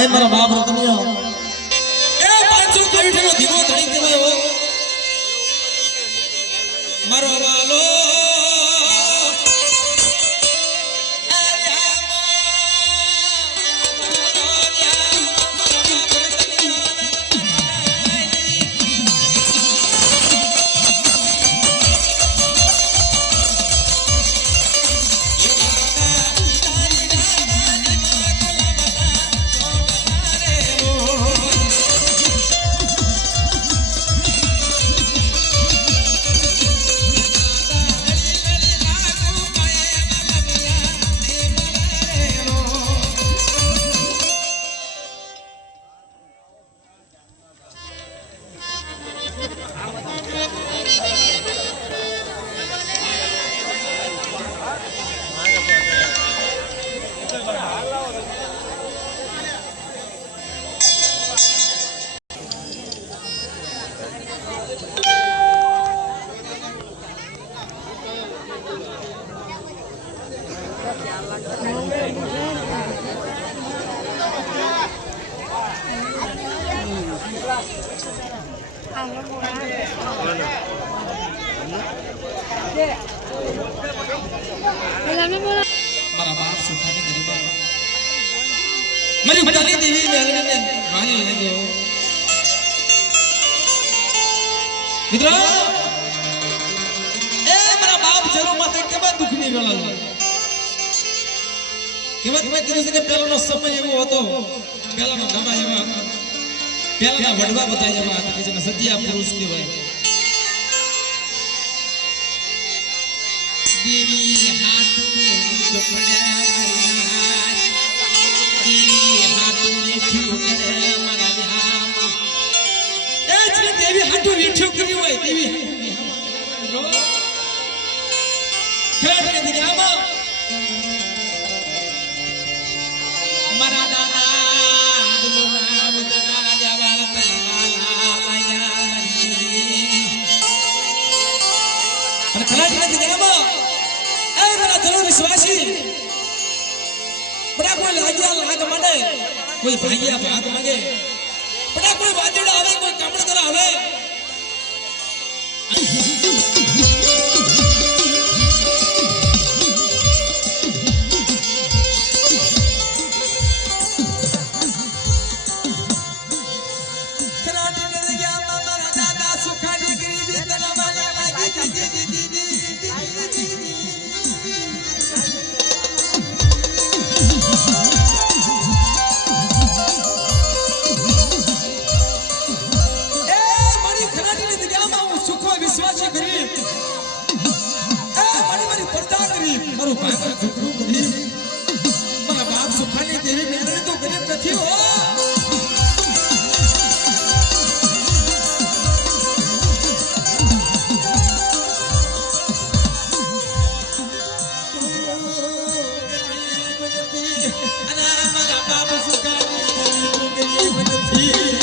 હે મારા બાપ રતનિયો એ પાછો કઈઠનો દીવો ધણી દેવાયો મારો વાલો મારા બાપ સુખાની ગરીબા મારી બધાની દેવી મેલને વાલી લાગ્યો મિત્રો એ મારા બાપ જરો માથે કેવા દુખની વેળા કેવા તમે કીધું છે કે પહેલાનો સમય એવો હતો પહેલાનો નવા એવા પહેલાના વડવા બધા એવા હતા કે જેને સતિયા પુરુષ કહેવાય દેવી હાટુ પડ્યા દેવી હાટુ વીઠ્યું પડે મારા ધામ એ જે દેવી હાટુ વીઠ્યું કર્યું હોય દેવી હાટુ ખેડને દિગામાં મારા દાદા દુના બદના જવાલ તલાલા માયા અને ખેડને દિગામાં चलो विश्वासी बड़ा कोई लागिया लाग माने कोई भाईया भाग मांगे बड़ा कोई वाजड़ा आवे कोई कामड़ करा आवे મારા બાપ સુખાની દેવી મેળવી તો ગરીબ નથી હો મારા બાપ સુખાની ગરીબ નથી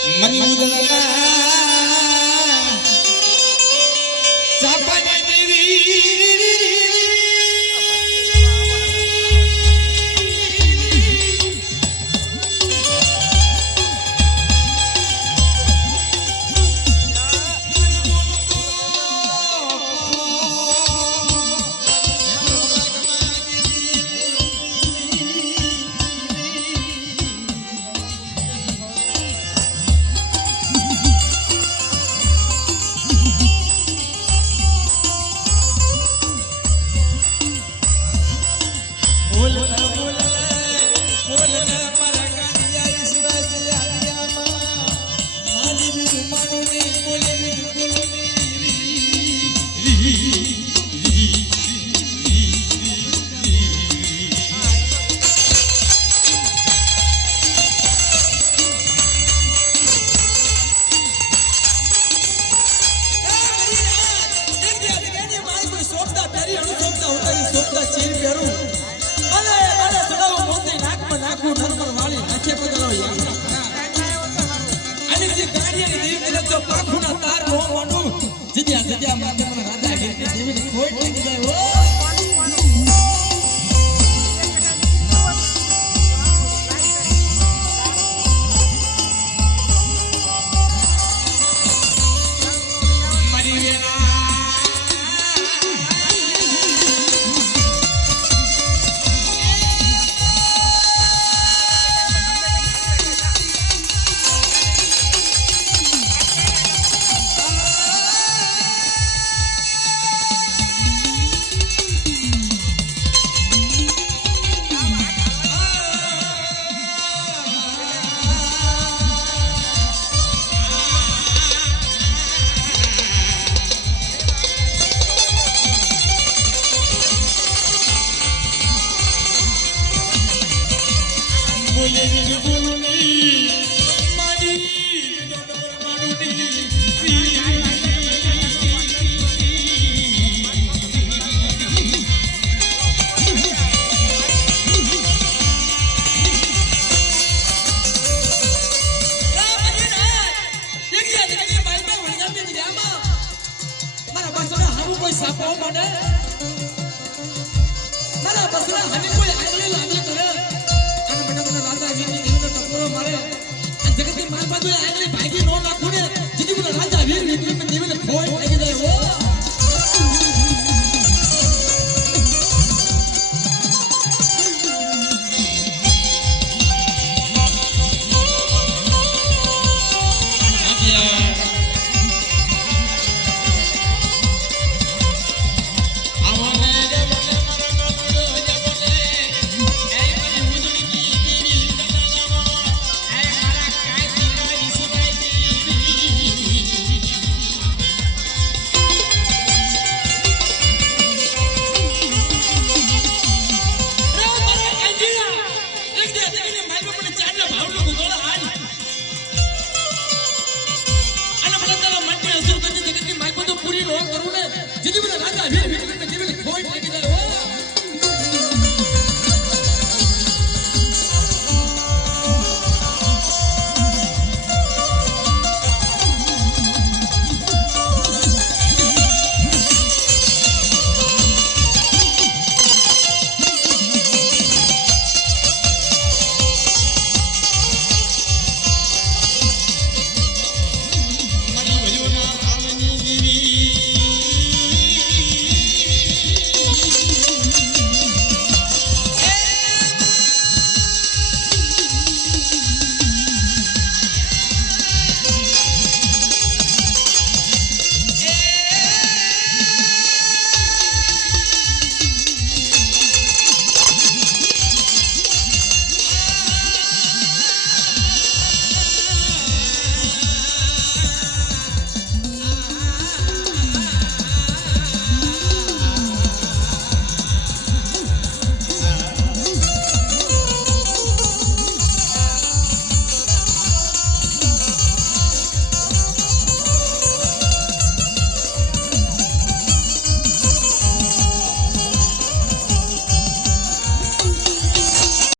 મની ઉદળના ચાપાને પૂરી નો કરું ને જેથી બધા રાજા વીર વિક્રમ ને જેવી ખોટ લાગી